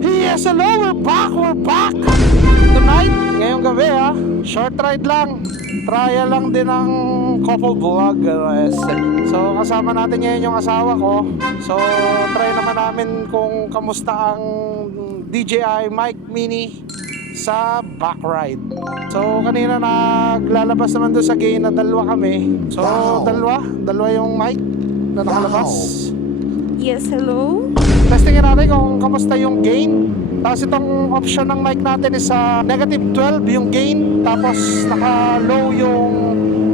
Yes, hello, we're back! Tonight, ngayong gabi short ride lang. Trial lang din ng couple vlog. So, kasama natin ngayon yung asawa ko. So, try naman namin kung kamusta ang DJI Mic Mini sa back ride. So, kanina naglalabas naman doon sa gain na dalawa kami. So, dalawa yung mic na nakalabas. Yes, hello? Testingin natin kung kamusta yung gain. Tapos itong option ng mic natin is negative 12 yung gain. Tapos naka-low yung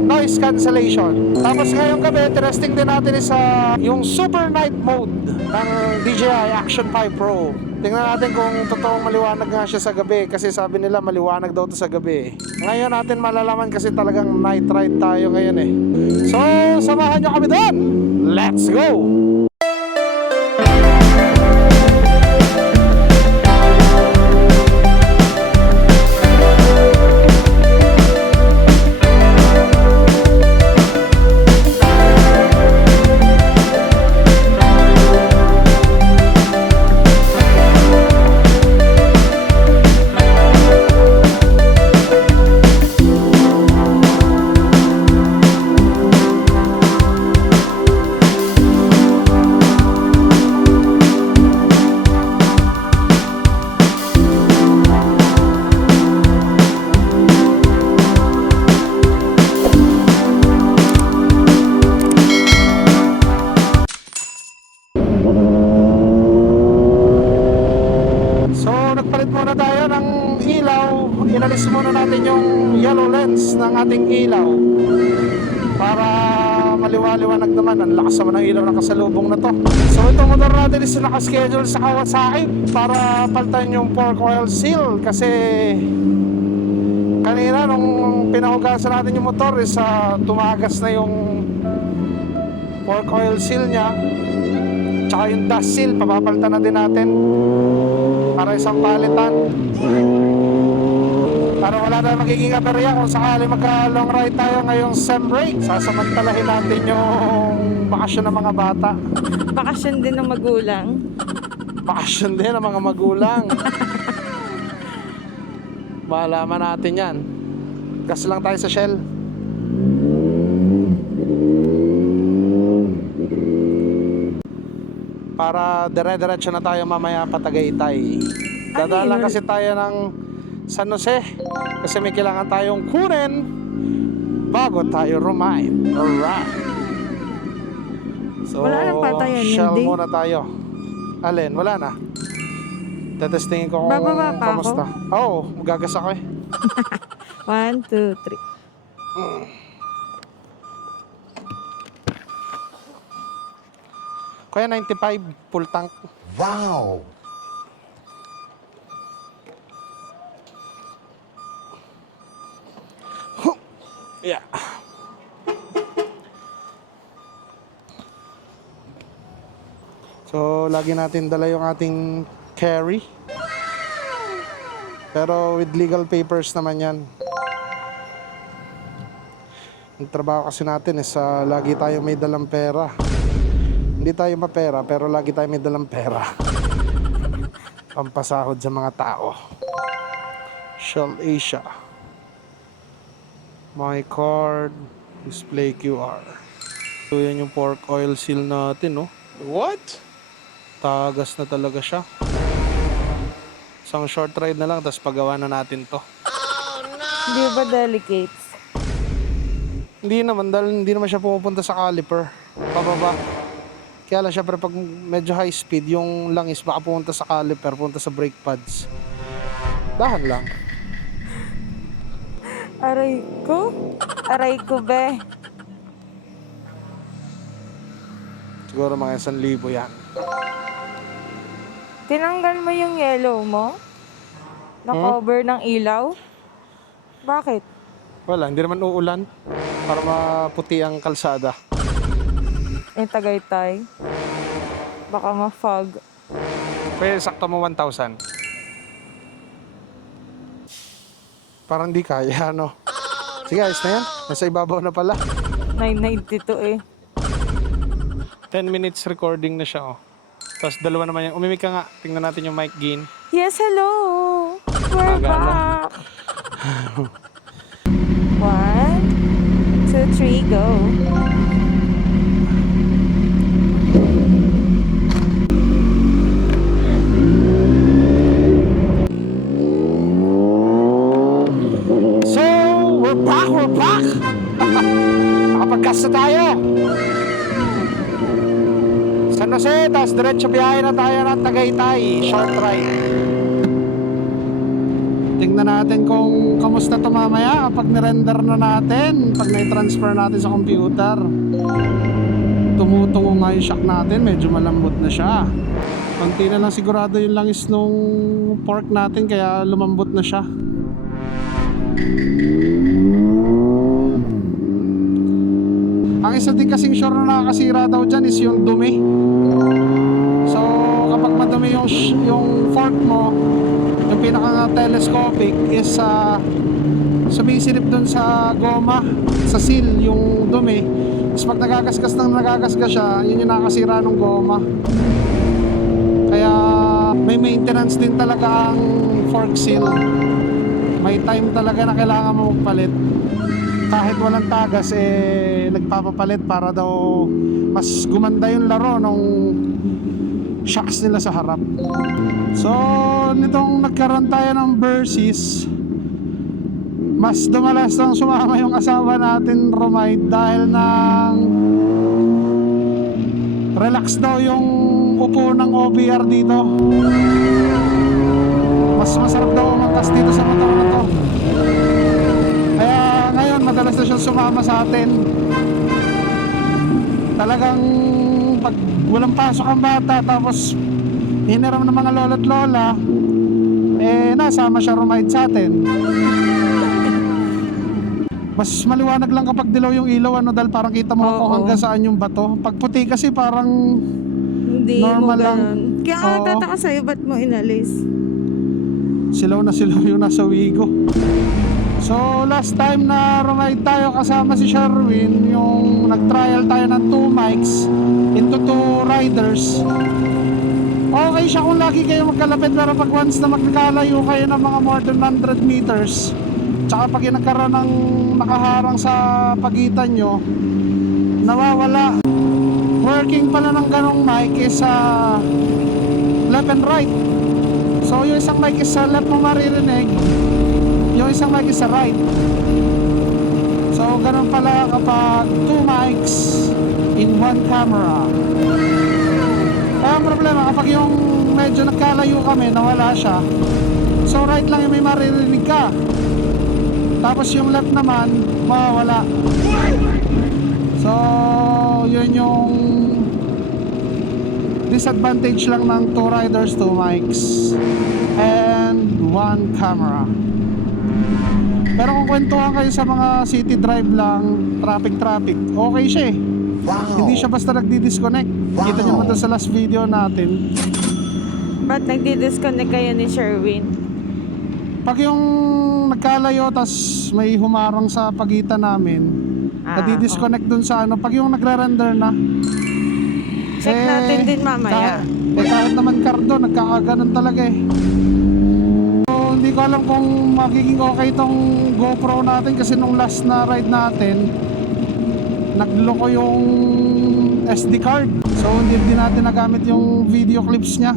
noise cancellation. Tapos ngayong gabi, testing din natin is yung super night mode ng DJI Action 5 Pro. Tingnan natin kung totoong maliwanag nga siya sa gabi. Kasi sabi nila maliwanag daw to sa gabi. Ngayon natin malalaman kasi talagang night ride tayo ngayon eh. So, samahan nyo kami doon! Let's go! Inalis muna natin yung yellow lens ng ating ilaw para maliwaliwanag naman. Ang lakas naman ng ilaw ng kasalubong na to. So itong motor natin is nakaschedule sa Kawasaki para palitan yung fork oil seal. Kasi kanina nung pinahugasan natin yung motor is tumagas na yung fork oil seal nya. Tsaka yung dust seal, papapalitan na din natin para isang palitan. Para wala na magiging aberya kung sakali magka-long ride tayo ngayong sem break. Sasamantalahin natin yung bakasyon ng mga bata. Bakasyon din ng magulang. Bakasyon din ng mga magulang. Malaman natin yan. Gas lang tayo sa Shell. Para dire-diretso na tayo mamaya pa Tagaytay. Dadaan lang kasi tayo ng San Jose kasi may kailangan tayong kunin bago tayo remind. Alright. So, wala nang patayan, Shell hindi? muna tayo. Alin? Wala na. Tetestingin ko kung bababa pa kamusta. Oo, magagas ako eh. 1, 2, 3. Kaya 95 full tank. Wow! Yeah. So, lagi natin dala yung ating carry. Pero with legal papers naman yan. Ang trabaho kasi natin is lagi tayo may dalang pera. Hindi tayo mapera pero lagi tayo may dalang pera. Pampasahod sa mga tao. Shell Asia. My card, display QR. So yan yung fork oil seal natin, no? What? Tagas na talaga siya. Isang short ride na lang, tapos pagawa na natin to. Oh, no! Hindi ba delicate? Hindi naman, dahil hindi naman siya pumupunta sa caliper. Pababa. Kaya lang syempre pag medyo high speed, yung langis baka pumunta sa caliper, pumunta sa brake pads. Dahan lang. Aray ko? Aray ko, be. Siguro mga 1,000 yan. Tinanggal mo yung yellow mo? Na-cover ng ilaw? Bakit? Wala, hindi naman uulan. Para maputi ang kalsada. Tagaytay. Baka ma-fog. Pwede sakto mo 1,000. Parang di kaya, no? Sige, ayos na yan. Nasa ibabaw na pala. 992 eh. 10 minutes recording na siya, oh. Tapos dalawa naman yung, umimik ka nga. Tingnan natin yung mic gain. Yes, hello! We're Gana. back! 1, 2, 3, go! So, we're back! We're back! Nakapag-gas na tayo! San Jose, tapos diretso biyahe na tayo ng Tagaytay. Short ride. Tingnan natin kung kamusta to mamaya kapag nirender na natin, pag na-transfer natin sa computer. Tumutungo nga yung shock natin, medyo malambot na siya. Konti na lang sigurado yung langis nung fork natin kaya lumambot na siya. Ang isa din kasing sure na nakakasira daw dyan is yung dumi. So kapag madumi yung fork mo, yung pinaka-telescopic is sumisilip dun sa goma, sa seal, yung dumi. Tapos pag nagagasgas siya, yun yung nakakasira ng goma. Kaya may maintenance din talaga ang fork seal. May time talaga na kailangan mo magpalit. Kahit walang tagas, nagpapapalit para daw mas gumanda yung laro nung shocks nila sa harap. So, nitong nagkaroon tayo ng Versys, mas dumalas nang sumama yung asawa natin, Romide, dahil nang relax daw yung upo ng OBR dito. Mas masarap daw umangkas dito sa motor na to. Kaya ngayon, madalas na siyang sumama sa atin. Talagang pag walang pasok ang bata, tapos hiniram ng mga lolo't lola, nasama siya Romide sa atin. Mas maliwanag lang kapag dilaw yung ilaw, dahil parang kita mo kung hanggang saan yung bato. Pag puti kasi parang Hindi normal mo lang. ganun. Kaya nga Oo. tataka sa'yo, ba't mo inalis? Silaw na silaw yung nasa Wigo. So last time na rumide tayo kasama si Sherwin, yung nag-trial tayo ng 2 mics into 2 riders. Okay siya kung lagi kayo magkalapit, pero pag once na magkakalayo kayo ng mga more than 100 meters, tsaka pag yung nagkaroon ng nakaharang sa pagitan nyo, nawawala. Working pala ng ganong mic is left and right. So yung isang mic is sa left mo maririnig, yung isang mic is sa right. So ganun pala kapag 2 mics in 1 camera. Kaya ang problema kapag yung medyo nagkalayo kami, nawala siya, so right lang yung may maririnig ka, tapos yung left naman mawawala. So yun yung disadvantage lang ng 2 riders, 2 mics and 1 camera. Pero kung kwentuhan kayo sa mga city drive lang, traffic, okay siya eh. Hindi siya basta nagdi-disconnect. Kita nyo naman sa last video natin. Ba't nagdi-disconnect kayo ni Sherwin? Pag yung nagkalayo tas may humarang sa pagitan namin, nadi-disconnect dun sa pag yung nagre-render na. Check natin din mamaya. Kahit naman Cardo, nagkakaganon talaga eh. So, hindi ko alam kung magiging okay itong GoPro natin kasi nung last na ride natin, nagloko yung SD card. So, hindi natin nagamit yung video clips niya.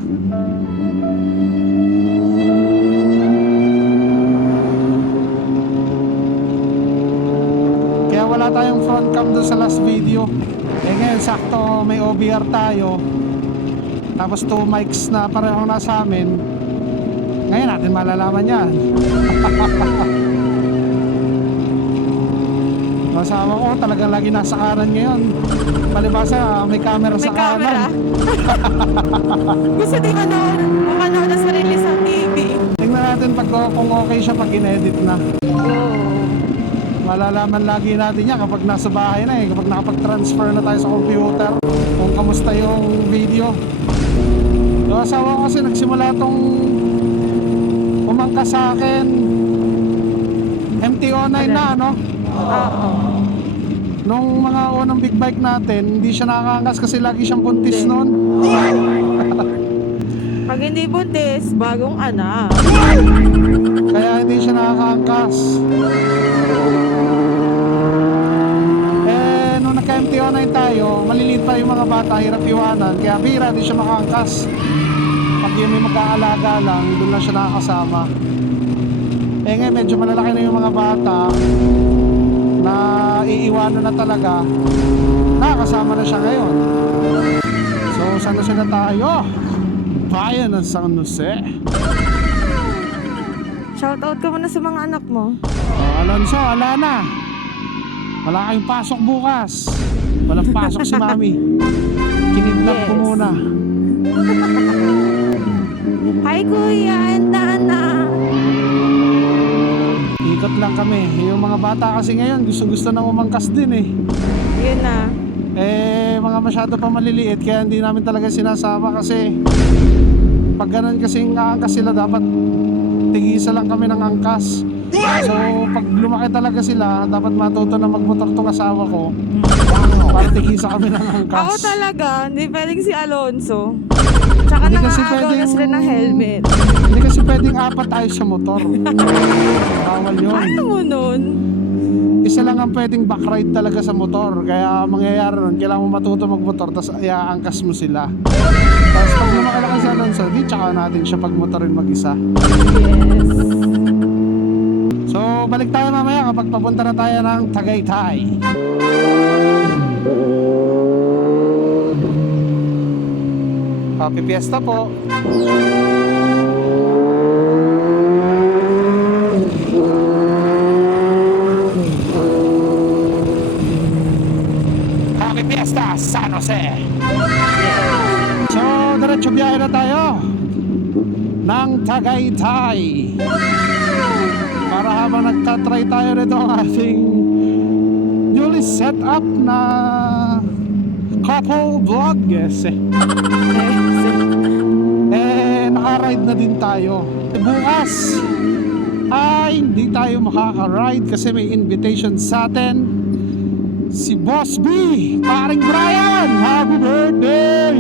Kaya wala tayong front cam doon sa last video. Ngayon sakto may OBR tayo, tapos 2 mics na pareho na sa amin. Ngayon natin malalaman yan. Masama ko talagang lagi nasa kanan ngayon. Palibasa may camera sa kanan. Gusto din manood na sarili sa TV. Tingnan natin kung okay siya pag in-edit na. Malalaman lagi natin yan kapag nasa bahay na eh, kapag nakapag-transfer na tayo sa computer, kung kamusta yung video. Yung asawa ko kasi nagsimula tong umangkas sa akin MT-09 na Oo. Nung mga unang big bike natin, hindi siya nakakaangkas kasi lagi siyang buntis Hindi. noon. Pag hindi buntis, bagong anak. Kaya hindi siya nakakaangkas. Nung nagka-MT-09 tayo, maliliit pa yung mga bata, hirap iwanan. Kaya bira, hindi siya makaangkas. Pag yung may mag-aalaga lang, doon lang siya nakakasama. Ngayon medyo malalaki na yung mga bata na iiwanan na talaga. Nakakasama na siya ngayon. So, saan na sila tayo? Bayan ng San Jose. Shoutout ka muna sa mga anak mo. Alonso, ala na. Wala kayong pasok bukas. Walang pasok si Mami. Kinidnap ko Yes. muna. Hi kuya, na. Ikot lang kami. Yung mga bata kasi ngayon gusto nang umangkas din eh. Yun na. Mga masyado pa maliliit kaya hindi namin talaga sinasama kasi pag ganun kasing aangkas sila dapat tigisa lang kami ng angkas. So pag lumaki talaga sila dapat matuto na magmotor tong asawa ko para tigisa kami ng angkas. Ako talaga, hindi pwedeng si Alonso. Tsaka Hindi kasi nangaagaw na pwedeng- sila ng helmet. Hindi kasi pwedeng apat tayo sa motor. Bawal yun. Ano mo nun? Isa lang ang pwedeng backride talaga sa motor. Kaya mangyayari nun, kailangan mo matuto magmotor tapos iaangkas mo sila. Tapos pag lumakalaki sa Alonso, di tsaka natin siya pagmotorin mag-isa. Yes. So balik tayo mamaya kapag papunta na tayo ng Tagaytay. Happy Fiesta po. Happy Fiesta, San Jose. So, diretso biyahe na tayo ng Tagaytay. Para habang nagtatry tayo nito ang ating newly set up na couple vlog. Yes. Naka-ride na din tayo. Bukas ay hindi tayo makaka-ride kasi may invitation sa atin. Si Boss B, paring Brian, happy birthday!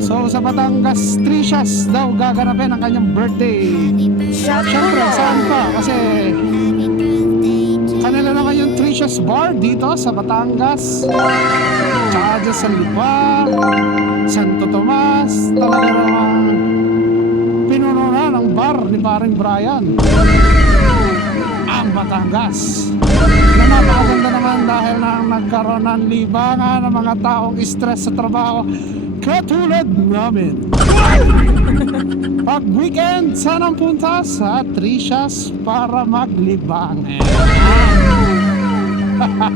So sa Batangas, Tricias daw gaganapin ang kanyang birthday. Siyempre, saan pa? Kasi kanila naman yung Tricias Bar dito sa Batangas. Tsaka dyan sa Lipa, Santo Tomas, talaga namang pinuno na ng bar ni paring Brian. Ang Batangas. Na napakaganda naman dahil na nagkaroon ng libangan ng mga taong stress sa trabaho katulad namin. Pag weekend, sanang punta sa Tricias para maglibang.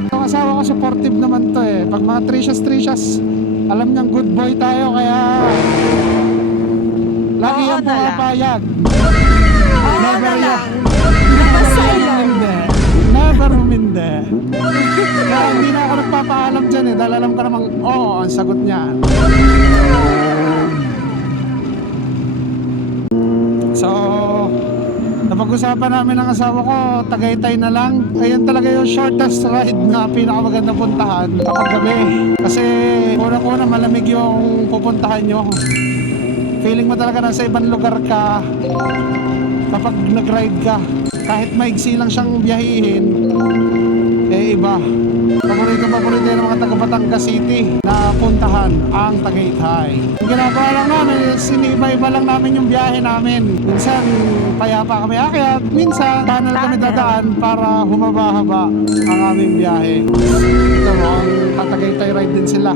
Ang asawa ko supportive naman to eh. Pag mga Tricias, alam niyang good boy tayo kaya lagi Oo yan na lang. pumapayag. Oo Never na yan. lang. Labas sa ilong. Hindi. Never humindi. Kaya hindi na ako nagpapaalam dyan eh. Dahil alam ko namang, oo, ang sagot niya. So, napag-usapan namin ng asawa ko, Tagaytay na lang. Ayun talaga yung shortest ride na pinakamagandang puntahan kapag gabi. Kasi unang-una malamig yung pupuntahan nyo. Feeling mo talaga nasa ibang lugar ka kapag nag-ride ka. Kahit maigsi lang siyang biyahihin, iba. Paborito ng mga taga Batangas City na puntahan ang Tagaytay. Ang ginagawa lang namin is iniiba-iba lang namin yung biyahe namin. Minsan payapa kami akyat, minsan tunnel kami dadaan para humaba-haba ang aming biyahe. Ito mo, ang Tagaytay ride din sila.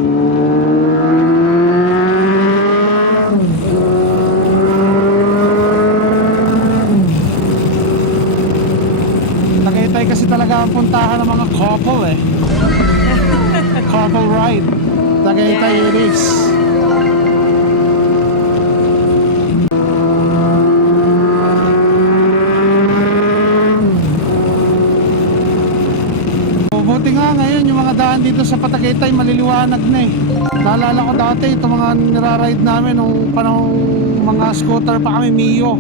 Tagaytay kasi talaga ang puntahan ng mga couple eh. Couple ride. Tagaytay it is. Buti nga ngayon yung mga daan dito sa Patagaytay maliliwanag na eh. Naalala ko dati itong mga niraride namin nung panahong mga scooter pa kami Mio.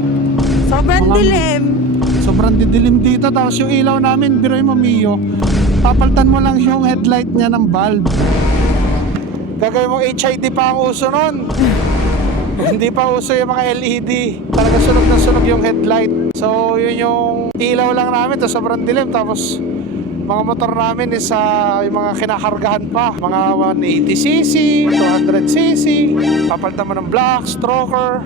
Sobrang Mga- dilim. Sobrang didilim dito tapos yung ilaw namin, biruin mo Mio, Papalitan mo lang yung headlight niya ng bulb. Gagawin mong HID pa ang uso nun. Hindi pa uso yung mga LED. Talaga sunog na sunog yung headlight. So yun yung ilaw lang namin. Tapos sobrang dilim. Tapos mga motor namin is yung mga kinakargahan pa. Mga 180cc, 200cc. Papalitan mo ng black, stroker.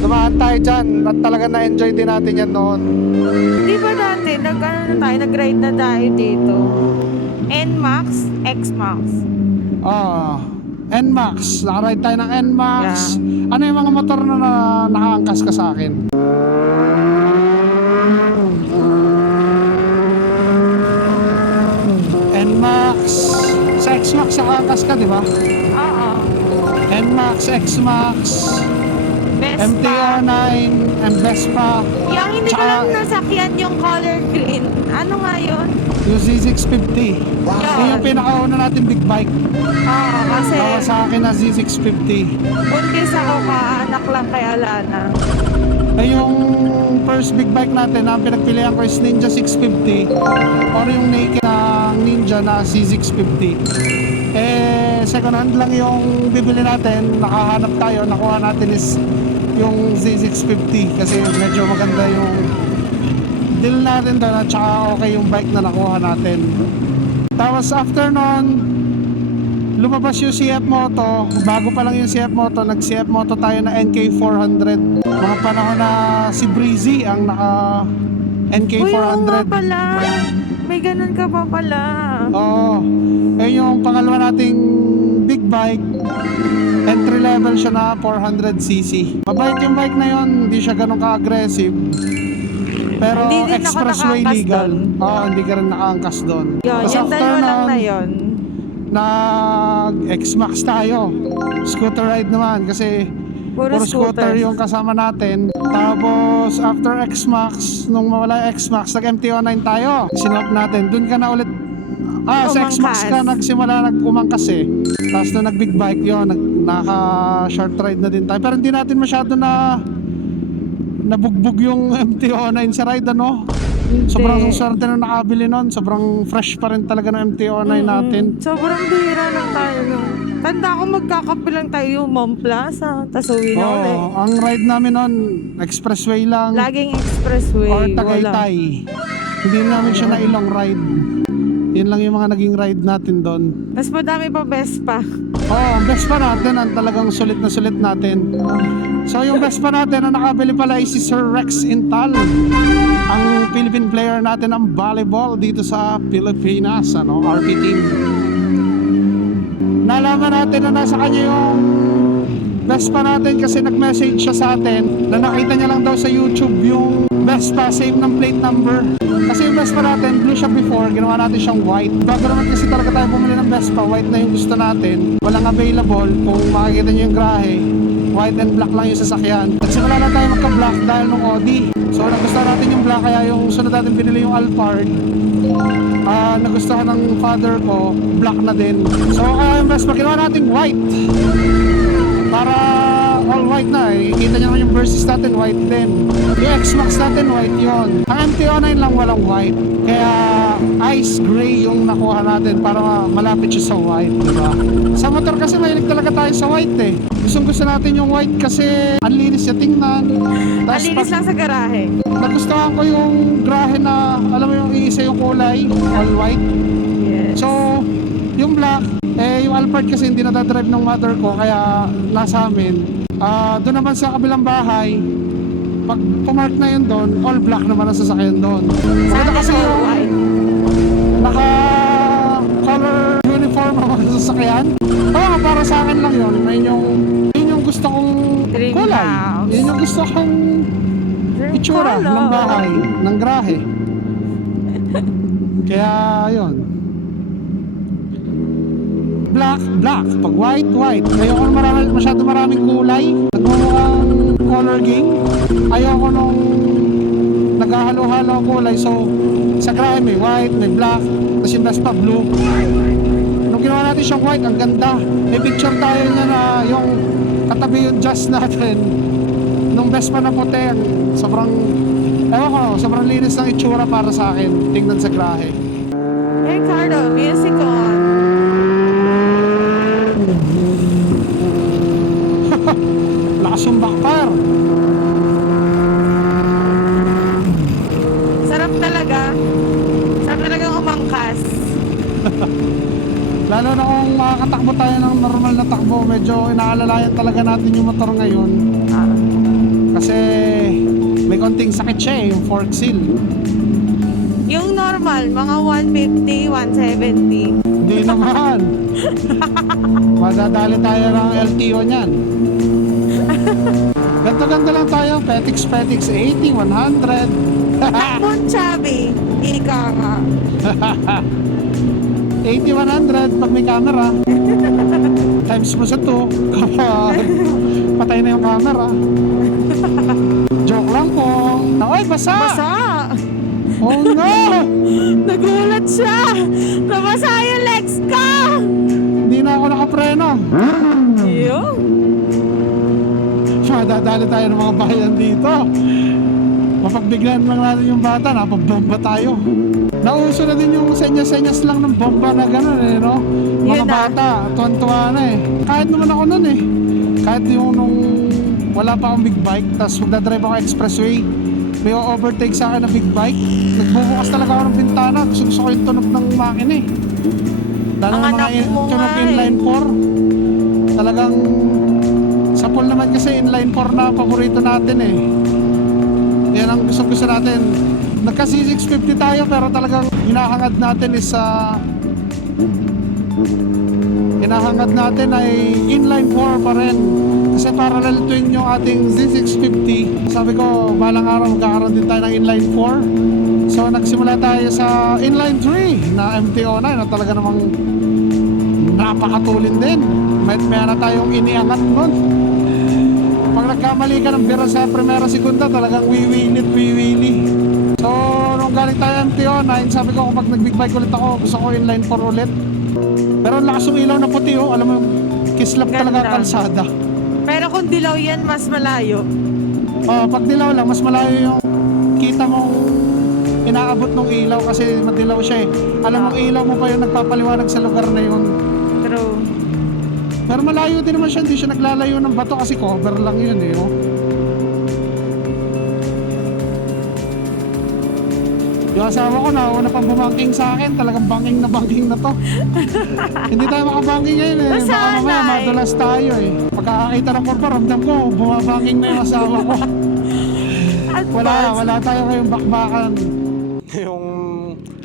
Dumaan tayo dyan. At talaga na-enjoy din natin yan noon. Di ba dati, nag-ride na tayo dito? NMAX, XMAX. NMAX. Nakaride tayo ng NMAX. Ano yung mga motor na nakaangkas ka sa akin? NMAX. Sa XMAX nakaangkas ka, di ba? Oo. NMAX, XMAX, Vespa. MTO9, and Vespa. Yung hindi ko Tsaka lang nasakyan yung color green. Ano nga yun? yung Z650. Yun yung pinakauna natin big bike. Oo, kasi Tawa sa akin na Z650. buntis ako kaanak lang kay Alana. Ay yung first big bike natin na pinagpilihan ko is Ninja 650 or yung naked na Ninja na C650. Second hand lang yung bibili natin. Nakahanap tayo, nakuha natin is yung Z650 kasi medyo maganda yung deal natin doon at saka okay yung bike na nakuha natin. Tapos after nun, lumabas yung CF Moto. Bago pa lang yung CF Moto, nag-CF Moto tayo na NK400. Mga panahon na si Breezy ang naka Uy, oo nga NK400. pala. May ganun ka pa pala. Oo. Yun yung pangalawa nating big bike. Entry level siya na 400cc. Mabait yung bike na yun, hindi siya ganun ka-aggressive. Pero Hindi din ako expressway nakaangkas legal. doon. Oo, hindi ka rin nakaangkas doon. Yun, Tapos yung after dalawa lang nun, na yun. nag-X-Max tayo. Scooter ride naman kasi Puro puro scooter scooters. yung kasama natin. Tapos after X-Max, nung mawala yung X-Max, nag-MTO9 tayo. Sinop natin. Doon ka na ulit. Sa X-Max ka nagsimula nag-umangkas eh. Tapos nung nag-big bike yun, naka-short ride na din tayo. Pero hindi natin masyado na nabugbog yung MTO9 sa ride, ano? Sobrang swerte na nakabili nun. Sobrang fresh pa rin talaga ng MTO9 natin. Sobrang bihira lang tayo. No? Tanda ko magkakape lang tayo yung Mount Plaza. Tapos uwi na ulit. Ang ride namin nun, expressway lang. Laging expressway. Or Wala. Tagaytay. Hindi namin siya na ilang ride. Yun lang yung mga naging ride natin doon. Mas madami pa Vespa. Ang Vespa natin, ang talagang sulit na sulit natin. So yung Vespa natin, ang nakabili pala ay si Sir Rex Intal. Ang Philippine player natin ng volleyball dito sa Pilipinas, RP team. Nalaman natin na nasa kanya yung Vespa natin kasi nag-message siya sa atin na nakita niya lang daw sa YouTube yung Vespa, same ng plate number. Kasi yung Vespa natin, blue siya before, ginawa natin siyang white. Bago naman kasi talaga tayo bumili ng Vespa, white na yung gusto natin. Walang available, kung makikita niyo yung grahe, white and black lang yung sasakyan. Nagsimula na tayo magka-black dahil nung Audi. So nagustuhan natin yung black, kaya yung sunod natin binili yung Alphard. Nagustuhan ng father ko, black na din. So kaya yung Vespa, ginawa natin white. Para all white na eh. Kita nyo naman yung Versys natin, white din. Yung X-Max natin, white yon. Ang MTO9 lang walang white. Kaya ice gray yung nakuha natin para malapit siya sa white, diba? Sa motor kasi mahilig talaga tayo sa white eh. Gusto natin yung white kasi ang linis niya tingnan. Ang linis lang sa garahe. Nagustuhan ko yung grahe na, alam mo yung iisa yung kulay, all white. Yes. So, yung black, yung Alphard kasi hindi nadadrive ng mother ko kaya nasa amin. Doon naman sa kabilang bahay, pag pumark na yun doon, all black naman ang sasakyan doon. Maganda kasi yung white. naka color uniform ang mga sasakyan. Para sa akin lang yun. Yun yung gusto kong Dream kulay. house. Yun yung gusto kong itsura Color. ng bahay, ng grahe. Kaya yun. Black, black. Pag white, white. Ayoko masyado maraming kulay. Nagmumukhang color game. Ayoko nung naghahalo-halo ang kulay. So, sa grahe may white, may black. Tapos yung Vespa blue. Nung ginawa natin siyang white, ang ganda. May picture tayo niya na yung katabi yung Just natin. Nung Vespa na puti, sobrang linis ng itsura para sa akin. Tingnan sa grahe. Eh, Ricardo, music on. Lakas yung backfire. Sarap talaga. Sarap talagang umangkas. Lalo na kung makakatakbo tayo ng normal na takbo, medyo inaalalayan talaga natin yung motor ngayon. Ah. Kasi may konting sakit siya eh, yung fork seal. Yung normal, mga 150, 170. Hindi naman. Madadali tayo ng LTO niyan. Ganto-ganto lang tayo. Petix 80, 100. Takbon chubby. Ika nga. 80, 100 pag may camera. Times mo sa 2. Kapag patay na yung camera. Joke lang po. Ay, basa! Basa! Oh no! Nagulat siya! Nabasa yung legs ko! Hindi na ako nakapreno. Yung? Madadali tayo ng mga bayan dito. Mapagbiglan lang natin yung bata, napabomba tayo. Nauso na din yung senyas-senyas lang ng bomba na gano'n eh, no? Mga Yun na. bata, tuwan-tuwa na eh. Kahit naman ako nun eh. Kahit yung nung wala pa akong big bike, tapos magdadrive ako expressway, may overtake sa akin na big bike. Nagbubukas talaga ako ng bintana, gusto ko yung tunog ng makina eh. Lalo Ang ng anak mga mo tunog nga eh. inline 4. Talagang sa pool naman kasi inline 4 na paborito natin eh. Yan ang gusto natin. Nagka C650 tayo pero talagang hinahangad natin is hinahangad natin ay inline 4 pa rin. Kasi parallel twin yung ating Z650. Sabi ko, balang araw magkakaroon din tayo ng inline 4. So nagsimula tayo sa inline 3 na MT-09 na talaga namang napakatulin din. May na tayong iniangat nun. Pag nagkamali ka ng bira sa primera segunda, talagang wiwili. So nung galing tayo MT-09, sabi ko kapag nag-big bike ulit ako, gusto ko inline 4 ulit. Pero ang lakas yung ilaw na puti oh, alam mo, kislap talaga Ganda. kalsada. Pero kung dilaw yan, mas malayo. Oh, pag dilaw lang, mas malayo yung kita mong inaabot ng ilaw kasi madilaw siya eh. Alam mo, ilaw mo pa yung nagpapaliwanag sa lugar na yun. True. Pero malayo din naman siya, hindi siya naglalayo ng bato kasi cover lang yun eh. Oh. Yung asawa ko na, una pang bumangking sa akin, talagang bangking na to. Hindi tayo makabangking ngayon eh. Baka Nasanay. mamaya madulas tayo eh. Pagkakakita ng kurpa, ramdam ko, bumabangking na yung asawa ko. Wala tayo kayong bakbakan.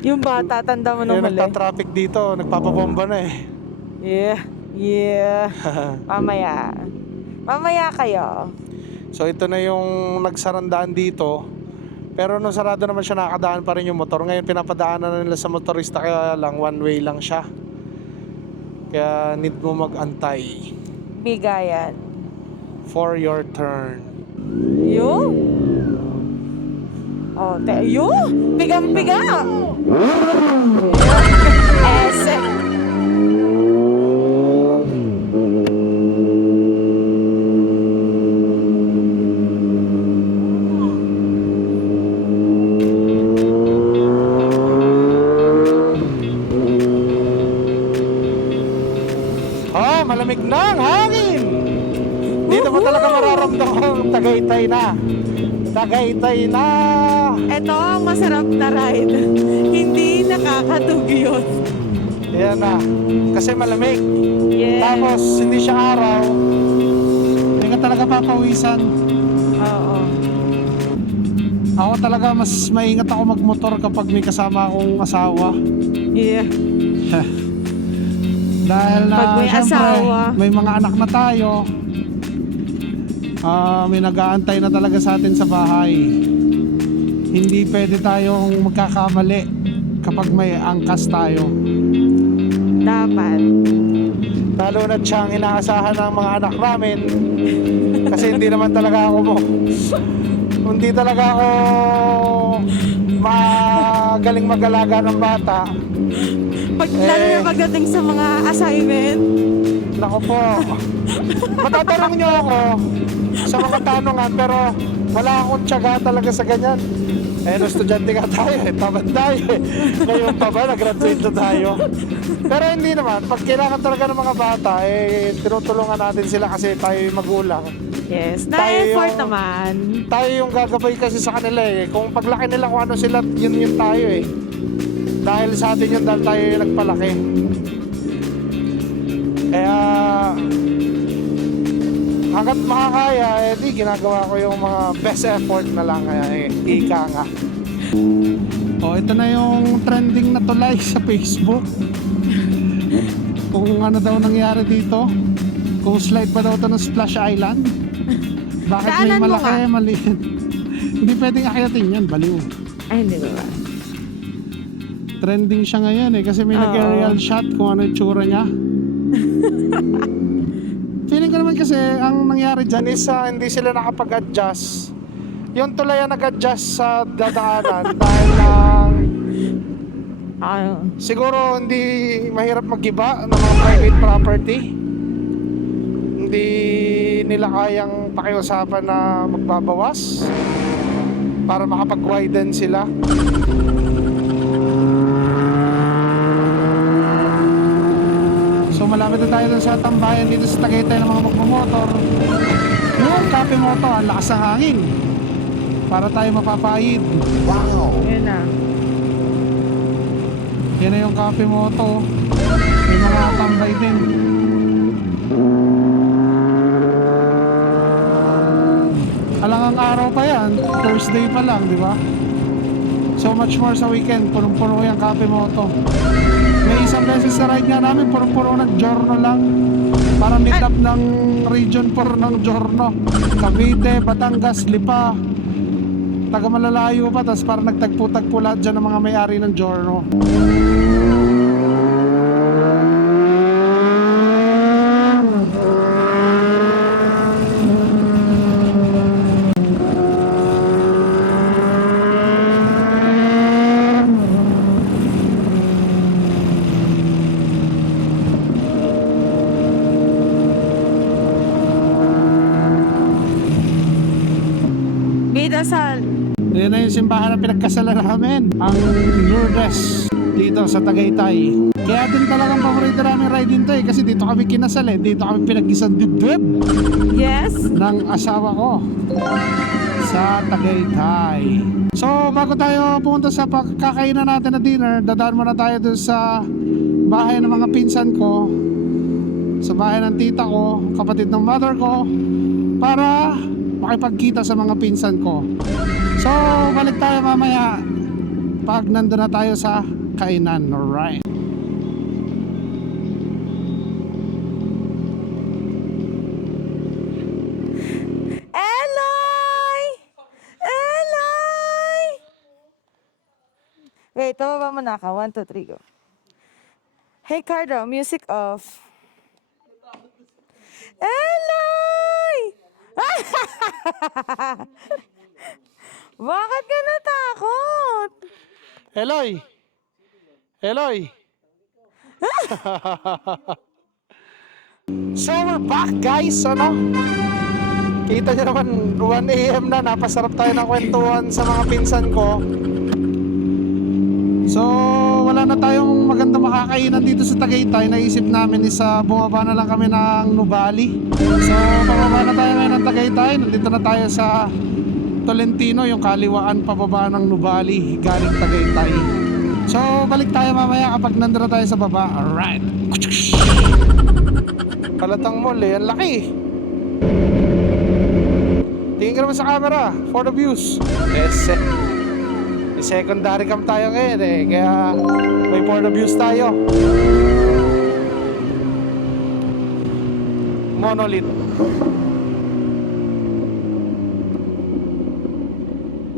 Yung bata, tanda mo nung Yung huli. nagta-traffic dito, nagpapabomba na eh. Yeah. Mamaya kayo. So ito na yung nagsarandaan dito. Pero nung sarado naman siya, nakakadaan pa rin yung motor. Ngayon pinapadaanan na nila sa motorista, kaya lang one way lang siya. Kaya need mo mag-antay Bigayan. for your turn. Yun? Oh, yun? Pigang-piga! Ese. Oh, malamig na ang hangin! Dito mo talaga mararamdaman ang Tagaytay na. Tagaytay na! Ito ang masarap na ride. Hindi nakakadugyot. Ayan na. Kasi malamig. Yeah. Tapos hindi siya araw. Hindi ka talaga papawisan. Oo. Ako talaga mas maingat ako magmotor kapag may kasama akong asawa. Yeah. Dahil na Pag may syempre, asawa. may mga anak na tayo. May nag-aantay na talaga sa atin sa bahay. Hindi pwede tayong magkakamali kapag may angkas tayo. Dapat. Lalo na siyang inaasahan ng mga anak namin. Kasi hindi naman talaga ako hindi talaga ako magaling mag-alaga ng bata. Lalo na pagdating sa mga assignment. Nako po. Matatanong niyo ako sa mga tanungan pero wala akong tiyaga talaga sa ganyan. nung estudyante nga tayo tamad tayo Ngayon pa ba, nag-graduate na tayo. Pero hindi naman, pag kailangan talaga ng mga bata, tinutulungan natin sila kasi tayo yung magulang. Yes, Tayo na-effort yung- naman. Tayo yung gagabay kasi sa kanila Kung paglaki nila kung ano sila, yun tayo Dahil sa atin yun, dahil tayo yung nagpalaki. Kaya hanggat makakaya, di ginagawa ko yung mga best effort na lang. Kaya ika nga. Ito na yung trending na tulay sa Facebook. Kung ano daw nangyari dito. Kung slide pa daw ito ng Splash Island. Bakit may Daanan mo malaki, nga. maliit? Hindi pwedeng akyatin yan, baliw. Ay, hindi ba? Trending siya ngayon kasi may Oo. nag-aerial shot kung ano yung tsura niya. Feeling ko naman kasi ang nangyari dyan is hindi sila nakapag-adjust. Yung tulay ang nag-adjust sa dadaanan dahil lang siguro hindi mahirap mag-iba ng mga private property. Hindi nila kayang pakiusapan na magbabawas para makapag-widen sila. So malapit na tayo dun sa tambayan dito sa Tagaytay ng mga magmamotor. Yung Cafe Moto, ang lakas ng hangin. Para tayo mapapayid. Yun na. Yan na yung Cafe Moto. May mga tambay din. Alangang araw pa yan. Thursday pa lang, di ba? So much more sa weekend. Punong-puno yung Cafe Moto. May isang beses sa ride nga namin, puro-puro ng Giorno lang. Para meet up ng Region 4 ng Giorno. Cavite, Batangas, Lipa. Taga malalayo pa, tapos parang nagtagpo-tagpo lahat dyan ng mga may-ari ng Giorno. Bidasal. Yan na yung simbahan na pinagkasalan namin. Ang Lourdes dito sa Tagaytay. Kaya din talagang paborito namin ride din to kasi dito kami kinasal Dito kami pinag-isang dibdib Yes. ng asawa ko sa Tagaytay. So bago tayo pumunta sa pagkakainan natin na dinner, dadaan muna tayo doon sa bahay ng mga pinsan ko, sa bahay ng tita ko, kapatid ng mother ko, para makipagkita sa mga pinsan ko. So balik tayo mamaya pag nandun na tayo sa kainan. Alright. Eloy! Eloy! Wait, tababa mo na ka. 1, 2, 3, go. Hey, Cardo, music off. Eloy! Bakit ka natakot? Eloy! Eloy! So we're back guys, Kita nyo naman 1 AM na, napasarap tayo ng kwentuhan sa mga pinsan ko. So wala na tayong maganda makakainan dito sa Tagaytay. Naisip namin bumaba na lang kami ng Nubali. So pababa na tayo ngayon ng Tagaytay. Nandito na tayo sa Tolentino, yung kaliwaan pababa ng Nubali galing Tagaytay. So balik tayo mamaya kapag nandun na tayo sa baba. Alright. Palatang mall ang laki. Tingin ka naman sa camera for the views. Yes, may secondary cam tayo ngayon kaya may for the views tayo. Monolith.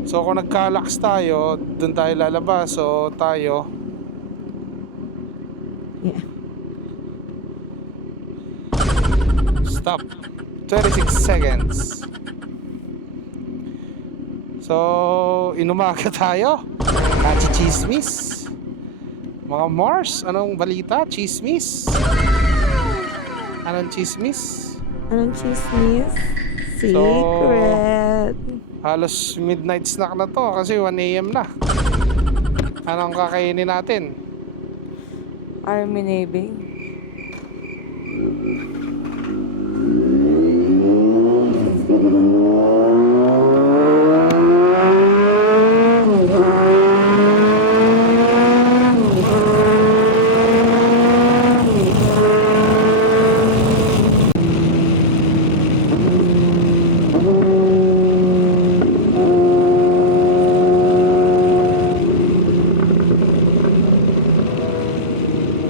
So kung nagka-lax tayo, dun tayo lalabas. So tayo stop. 26 seconds. So inumaga tayo. Chismis. Mga Mars, anong balita? Chismis. Anong chismis? Anong chismis? Secret. Halos midnight snack na to kasi 1 AM na. Anong kakainin natin? Army Navy.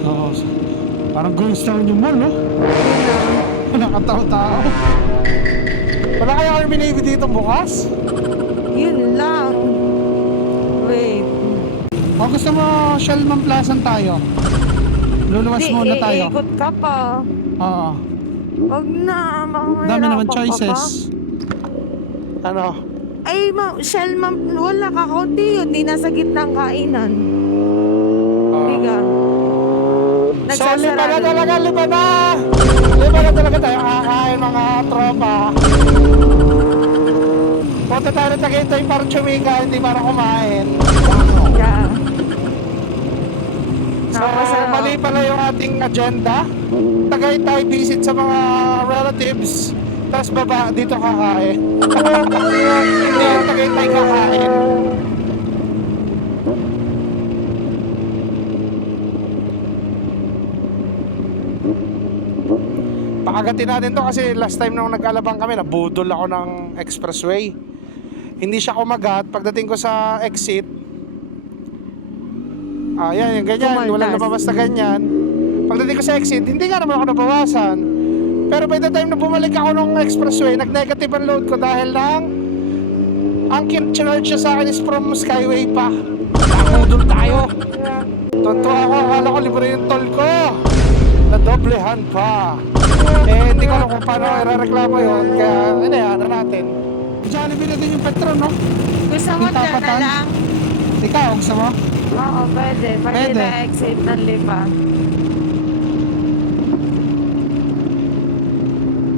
Oo. Parang ghost town yung mall, no? Nakatao-tao. Wala kaya Army Navy dito bukas? Yun lang. Wait. O gusto mo Shellman Plaza tayo? Luluwas muna tayo. Ikot ka pa. Oo. Wag na, Dami mahirapan naman ka choices. pa. Ano? Ay, Shell, wala ka. Kaunti yun. Di nasa gitna ang kainan. Hindi ka. So, liba na Nagsasarado. talaga, liba na! Liba na talaga tayo kakain mga tropa. Punta tayo na Tagaytay para chumika, hindi para kumain. Yeah. So, Nakakasarap. mali pala yung ating agenda. Tagaytay visit sa mga relatives. Tapos baba, dito kakain. Hindi yung Tagaytay kakain. Pakagatin natin to kasi last time nung nag-alabang kami, nabudol ako ng expressway. Hindi siya kumagat. Pagdating ko sa exit, yan, yung ganyan, Kumaltas. walang lumabas na ganyan. Pagdating ko sa exit, hindi nga naman ako nabawasan. Pero by the time na bumalik ako ng expressway, nag-negative ang load ko dahil lang ang charge siya sa akin is from Skyway pa. Nakudol tayo. Tonto ako, akala ko libre yung toll ko. Nadoblehan pa. Hindi ko alam kung paano i-reklamo yun. Kaya, ano natin. Jollibee na din yung Petron, no? Gusto mo Kita dyan pa na tan? lang? Ikaw, gusto mo? Oo, pwede. Pwede Pwede. na exit ng lipa.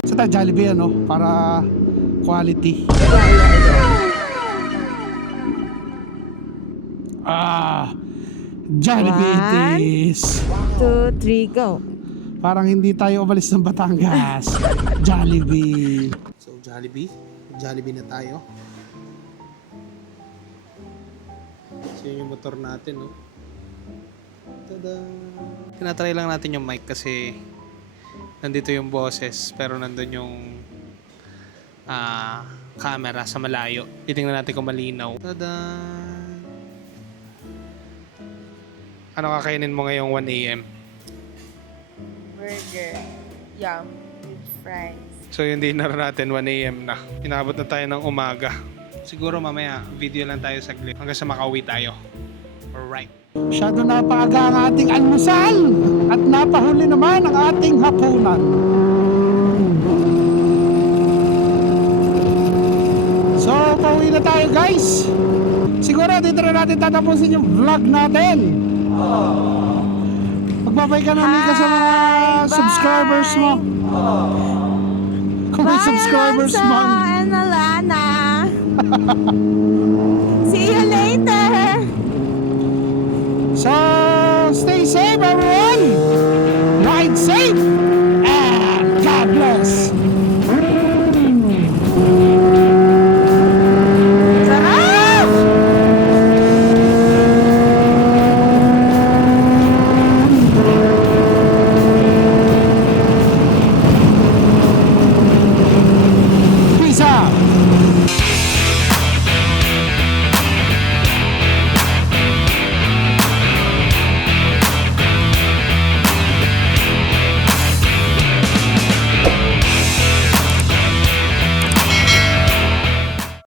Sa tayo Jollibee, ano? Para quality. Jollibee it One. is. 2, 3, go. Parang hindi tayo umalis ng Batangas. Jollibee. So, Jollibee. Jollibee na tayo. So, yun yung motor natin, no? Tada! Tinatry lang natin yung mic kasi nandito yung boses pero nandun yung camera sa malayo. Titingnan natin kung malinaw. Tada! Ano kakainin mo ngayong 1 AM? Burger. Yum. With fries. So yung dinner natin 1 AM na. Inabot na tayo ng umaga. Siguro mamaya video lang tayo saglit hanggang sa makauwi tayo. Alright. Masyado napaaga ang ating almusal at napahuli naman ang ating hapunan. So pauwi na tayo guys. Siguro dito na natin tatapusin yung vlog natin. Magbabay ka na Nika sa mga Bye! subscribers mo. Kung may subscribers Alonso man. and Alana. See you